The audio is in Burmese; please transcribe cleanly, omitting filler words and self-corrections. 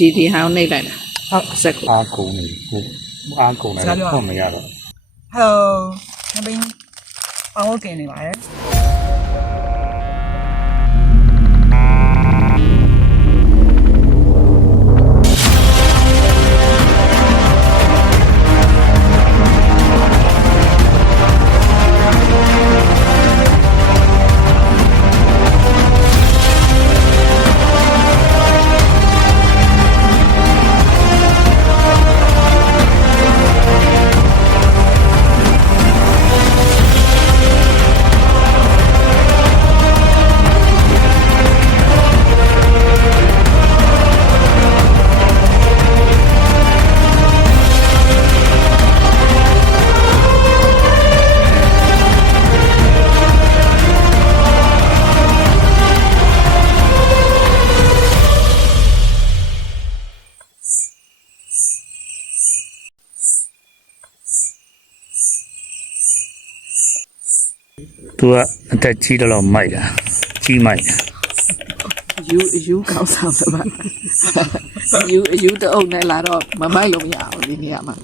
ဒီဟောင်းနေလိုက်တာဟုတ်စက်ကို အားကုန်နေအားကုန်နေတော့မရတော့ Hello နဘင်းပေါင်းကင်နေပါတယ် သူကအသက်ကြီးတော့မိုက်တာကြီးမိုက်တာ ယူကောင်းဆောင်တယ်ဗျယူတအုပ်နဲ့လာတော့မမိုက်လို့မရဘူးဒီနေရာမှာ